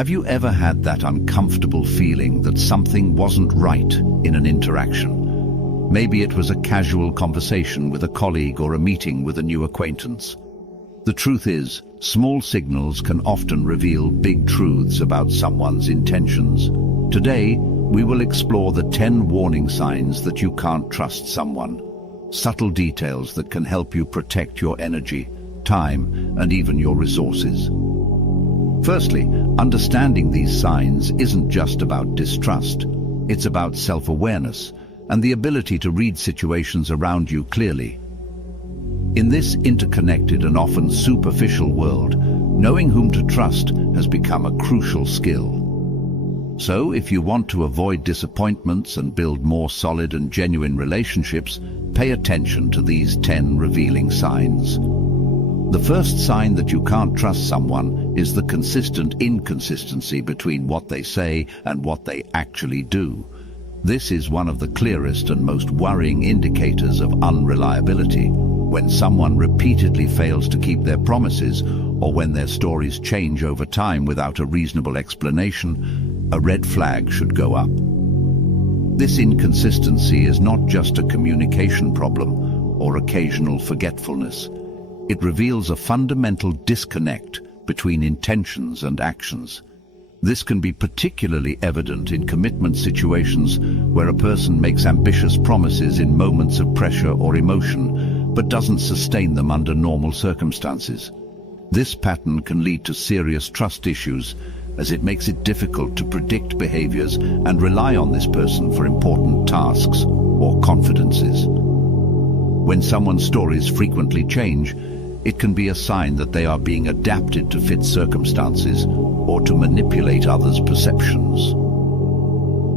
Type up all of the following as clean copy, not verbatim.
Have you ever had that uncomfortable feeling that something wasn't right in an interaction? Maybe it was a casual conversation with a colleague or a meeting with a new acquaintance. The truth is, small signals can often reveal big truths about someone's intentions. Today, we will explore the 10 warning signs that you can't trust someone. Subtle details that can help you protect your energy, time, and even your resources. Firstly, understanding these signs isn't just about distrust. It's about self-awareness and the ability to read situations around you clearly. In this interconnected and often superficial world, knowing whom to trust has become a crucial skill. So, if you want to avoid disappointments and build more solid and genuine relationships, pay attention to these 10 revealing signs. The first sign that you can't trust someone is the consistent inconsistency between what they say and what they actually do. This is one of the clearest and most worrying indicators of unreliability. When someone repeatedly fails to keep their promises, or when their stories change over time without a reasonable explanation, a red flag should go up. This inconsistency is not just a communication problem or occasional forgetfulness. It reveals a fundamental disconnect between intentions and actions. This can be particularly evident in commitment situations where a person makes ambitious promises in moments of pressure or emotion, but doesn't sustain them under normal circumstances. This pattern can lead to serious trust issues, as it makes it difficult to predict behaviors and rely on this person for important tasks or confidences. When someone's stories frequently change, it can be a sign that they are being adapted to fit circumstances or to manipulate others' perceptions.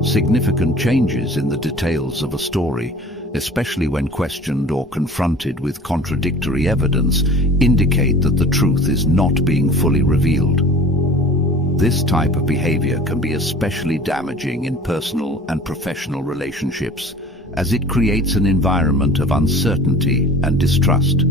Significant changes in the details of a story, especially when questioned or confronted with contradictory evidence, indicate that the truth is not being fully revealed. This type of behavior can be especially damaging in personal and professional relationships, as it creates an environment of uncertainty and distrust.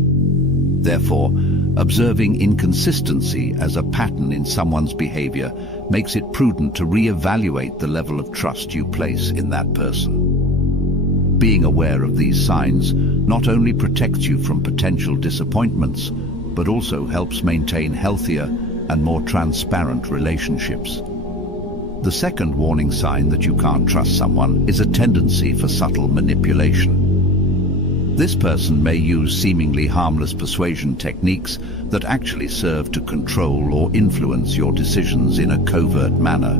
Therefore, observing inconsistency as a pattern in someone's behavior makes it prudent to re-evaluate the level of trust you place in that person. Being aware of these signs not only protects you from potential disappointments, but also helps maintain healthier and more transparent relationships. The second warning sign that you can't trust someone is a tendency for subtle manipulation. This person may use seemingly harmless persuasion techniques that actually serve to control or influence your decisions in a covert manner.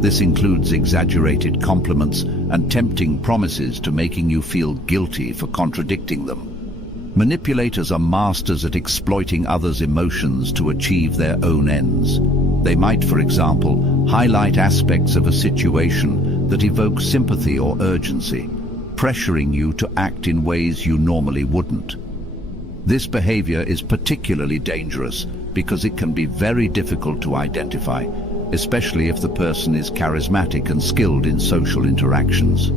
This includes exaggerated compliments and tempting promises to making you feel guilty for contradicting them. Manipulators are masters at exploiting others' emotions to achieve their own ends. They might, for example, highlight aspects of a situation that evoke sympathy or urgency, pressuring you to act in ways you normally wouldn't. This behavior is particularly dangerous because it can be very difficult to identify, especially if the person is charismatic and skilled in social interactions.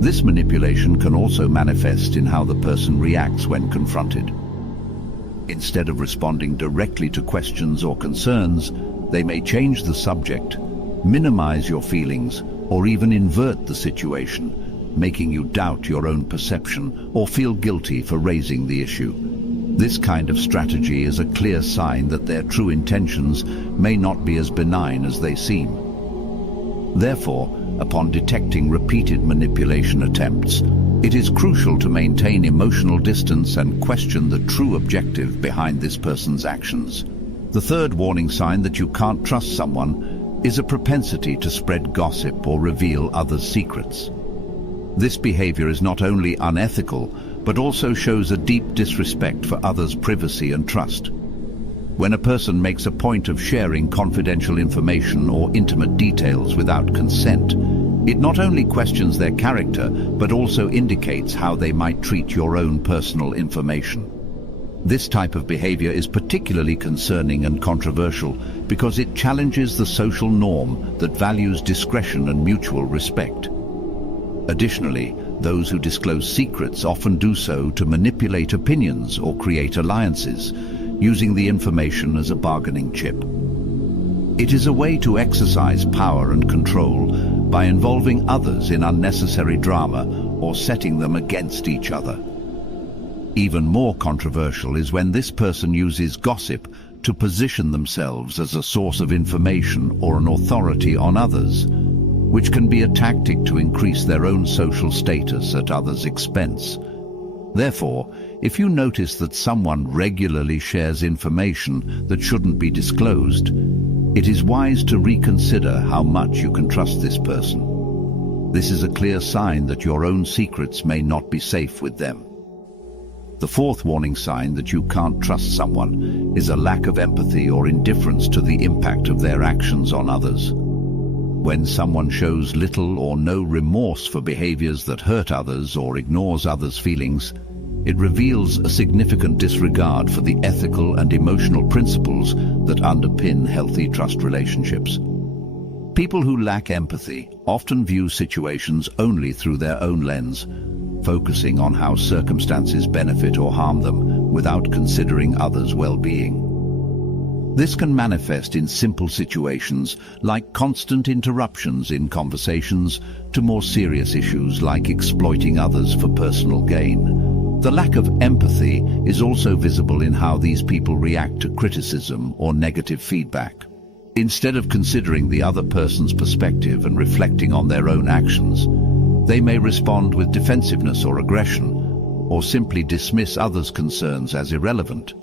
This manipulation can also manifest in how the person reacts when confronted. Instead of responding directly to questions or concerns, they may change the subject, minimize your feelings, or even invert the situation, making you doubt your own perception or feel guilty for raising the issue. This kind of strategy is a clear sign that their true intentions may not be as benign as they seem. Therefore, upon detecting repeated manipulation attempts, it is crucial to maintain emotional distance and question the true objective behind this person's actions. The third warning sign that you can't trust someone is a propensity to spread gossip or reveal others' secrets. This behavior is not only unethical, but also shows a deep disrespect for others' privacy and trust. When a person makes a point of sharing confidential information or intimate details without consent, it not only questions their character, but also indicates how they might treat your own personal information. This type of behavior is particularly concerning and controversial because it challenges the social norm that values discretion and mutual respect. Additionally, those who disclose secrets often do so to manipulate opinions or create alliances, using the information as a bargaining chip. It is a way to exercise power and control by involving others in unnecessary drama or setting them against each other. Even more controversial is when this person uses gossip to position themselves as a source of information or an authority on others, which can be a tactic to increase their own social status at others' expense. Therefore, if you notice that someone regularly shares information that shouldn't be disclosed, it is wise to reconsider how much you can trust this person. This is a clear sign that your own secrets may not be safe with them. The fourth warning sign that you can't trust someone is a lack of empathy or indifference to the impact of their actions on others. When someone shows little or no remorse for behaviors that hurt others or ignores others' feelings, it reveals a significant disregard for the ethical and emotional principles that underpin healthy trust relationships. People who lack empathy often view situations only through their own lens, focusing on how circumstances benefit or harm them without considering others' well-being. This can manifest in simple situations like constant interruptions in conversations to more serious issues like exploiting others for personal gain. The lack of empathy is also visible in how these people react to criticism or negative feedback. Instead of considering the other person's perspective and reflecting on their own actions, they may respond with defensiveness or aggression, or simply dismiss others' concerns as irrelevant.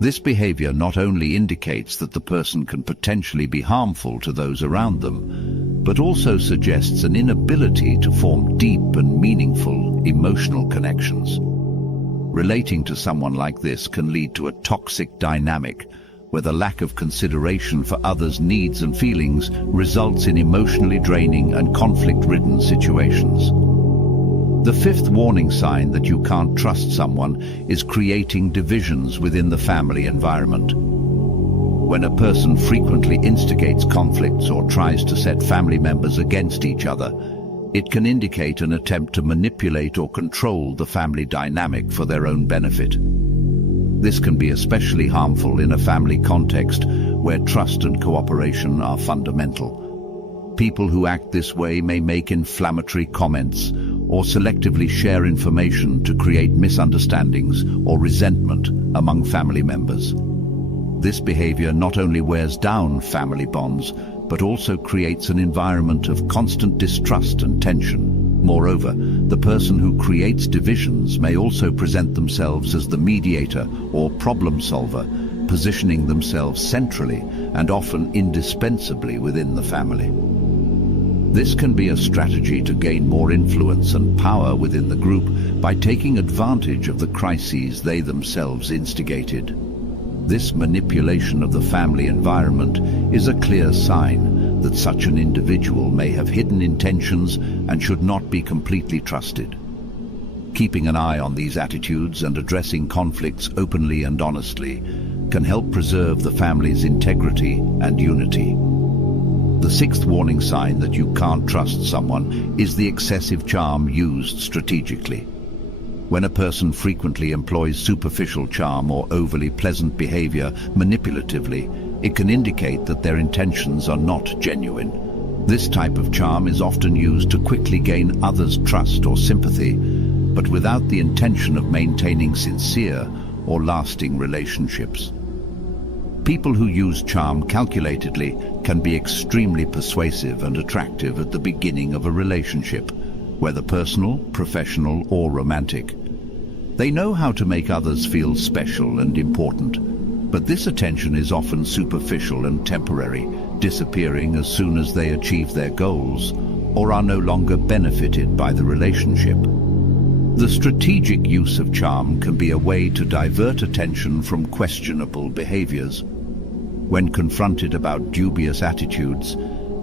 This behavior not only indicates that the person can potentially be harmful to those around them, but also suggests an inability to form deep and meaningful emotional connections. Relating to someone like this can lead to a toxic dynamic, where the lack of consideration for others' needs and feelings results in emotionally draining and conflict-ridden situations. The fifth warning sign that you can't trust someone is creating divisions within the family environment. When a person frequently instigates conflicts or tries to set family members against each other, it can indicate an attempt to manipulate or control the family dynamic for their own benefit. This can be especially harmful in a family context where trust and cooperation are fundamental. People who act this way may make inflammatory comments or selectively share information to create misunderstandings or resentment among family members. This behavior not only wears down family bonds, but also creates an environment of constant distrust and tension. Moreover, the person who creates divisions may also present themselves as the mediator or problem solver, positioning themselves centrally and often indispensably within the family. This can be a strategy to gain more influence and power within the group by taking advantage of the crises they themselves instigated. This manipulation of the family environment is a clear sign that such an individual may have hidden intentions and should not be completely trusted. Keeping an eye on these attitudes and addressing conflicts openly and honestly can help preserve the family's integrity and unity. The sixth warning sign that you can't trust someone is the excessive charm used strategically. When a person frequently employs superficial charm or overly pleasant behavior manipulatively, it can indicate that their intentions are not genuine. This type of charm is often used to quickly gain others' trust or sympathy, but without the intention of maintaining sincere or lasting relationships. People who use charm calculatedly can be extremely persuasive and attractive at the beginning of a relationship, whether personal, professional, or romantic. They know how to make others feel special and important, but this attention is often superficial and temporary, disappearing as soon as they achieve their goals or are no longer benefited by the relationship. The strategic use of charm can be a way to divert attention from questionable behaviors. When confronted about dubious attitudes,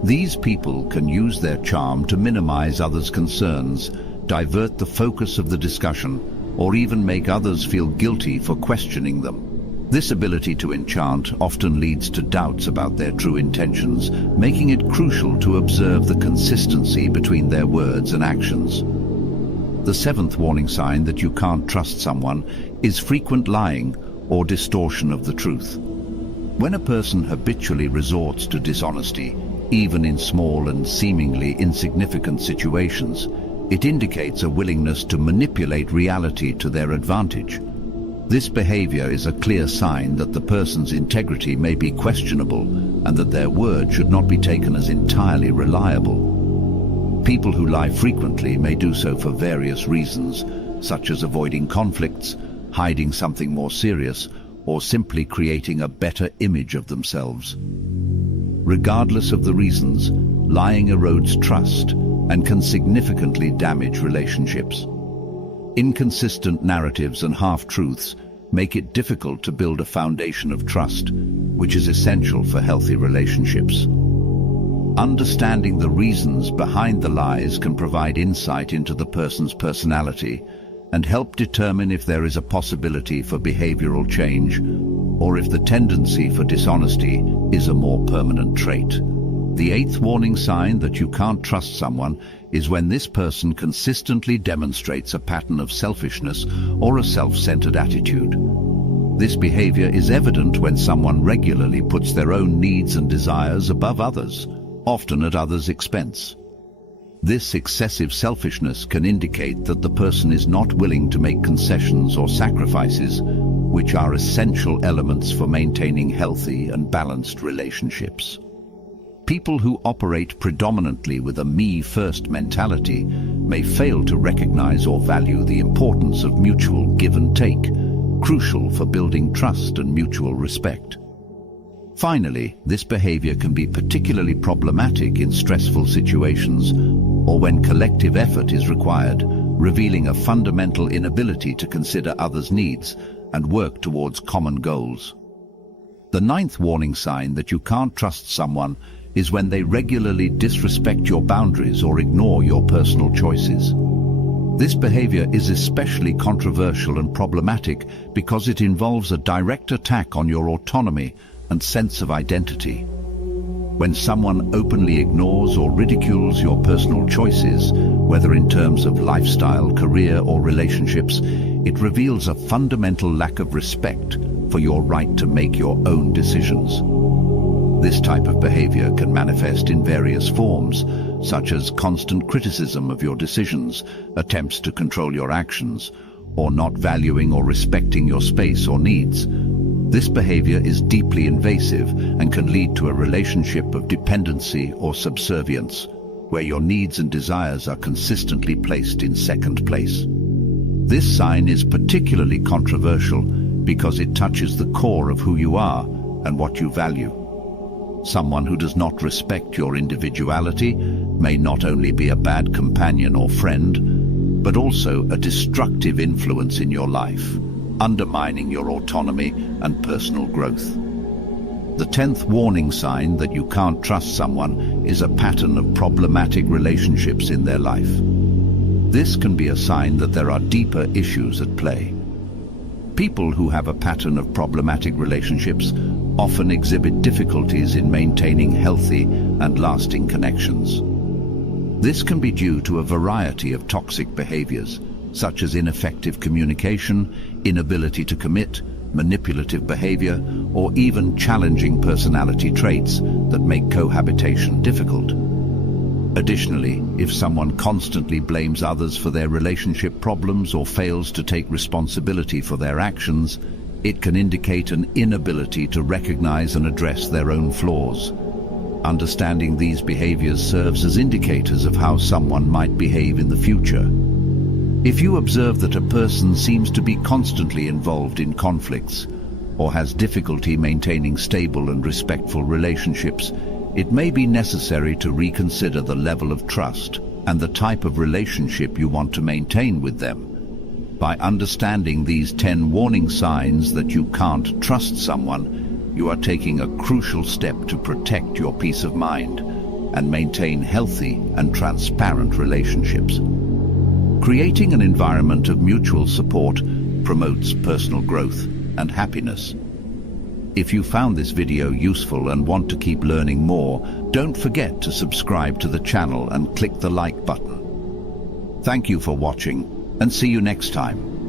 these people can use their charm to minimize others' concerns, divert the focus of the discussion, or even make others feel guilty for questioning them. This ability to enchant often leads to doubts about their true intentions, making it crucial to observe the consistency between their words and actions. The seventh warning sign that you can't trust someone is frequent lying or distortion of the truth. When a person habitually resorts to dishonesty, even in small and seemingly insignificant situations, it indicates a willingness to manipulate reality to their advantage. This behavior is a clear sign that the person's integrity may be questionable and that their word should not be taken as entirely reliable. People who lie frequently may do so for various reasons, such as avoiding conflicts, hiding something more serious, or simply creating a better image of themselves. Regardless of the reasons, lying erodes trust and can significantly damage relationships. Inconsistent narratives and half-truths make it difficult to build a foundation of trust, which is essential for healthy relationships. Understanding the reasons behind the lies can provide insight into the person's personality and help determine if there is a possibility for behavioral change or if the tendency for dishonesty is a more permanent trait. The 8th warning sign that you can't trust someone is when this person consistently demonstrates a pattern of selfishness or a self-centered attitude. This behavior is evident when someone regularly puts their own needs and desires above others, often at others' expense. This excessive selfishness can indicate that the person is not willing to make concessions or sacrifices, which are essential elements for maintaining healthy and balanced relationships. People who operate predominantly with a me-first mentality may fail to recognize or value the importance of mutual give and take, crucial for building trust and mutual respect. Finally, this behavior can be particularly problematic in stressful situations or when collective effort is required, revealing a fundamental inability to consider others' needs and work towards common goals. The 9th warning sign that you can't trust someone is when they regularly disrespect your boundaries or ignore your personal choices. This behavior is especially controversial and problematic because it involves a direct attack on your autonomy and sense of identity. When someone openly ignores or ridicules your personal choices, whether in terms of lifestyle, career, or relationships, it reveals a fundamental lack of respect for your right to make your own decisions. This type of behavior can manifest in various forms, such as constant criticism of your decisions, attempts to control your actions, or not valuing or respecting your space or needs. This behavior is deeply invasive and can lead to a relationship of dependency or subservience, where your needs and desires are consistently placed in second place. This sign is particularly controversial because it touches the core of who you are and what you value. Someone who does not respect your individuality may not only be a bad companion or friend, but also a destructive influence in your life, undermining your autonomy and personal growth. The 10th warning sign that you can't trust someone is a pattern of problematic relationships in their life. This can be a sign that there are deeper issues at play. People who have a pattern of problematic relationships often exhibit difficulties in maintaining healthy and lasting connections. This can be due to a variety of toxic behaviors, such as ineffective communication, inability to commit, manipulative behavior, or even challenging personality traits that make cohabitation difficult. Additionally, if someone constantly blames others for their relationship problems or fails to take responsibility for their actions, it can indicate an inability to recognize and address their own flaws. Understanding these behaviors serves as indicators of how someone might behave in the future. If you observe that a person seems to be constantly involved in conflicts or has difficulty maintaining stable and respectful relationships, it may be necessary to reconsider the level of trust and the type of relationship you want to maintain with them. By understanding these 10 warning signs that you can't trust someone, you are taking a crucial step to protect your peace of mind and maintain healthy and transparent relationships. Creating an environment of mutual support promotes personal growth and happiness. If you found this video useful and want to keep learning more, don't forget to subscribe to the channel and click the like button. Thank you for watching, and see you next time.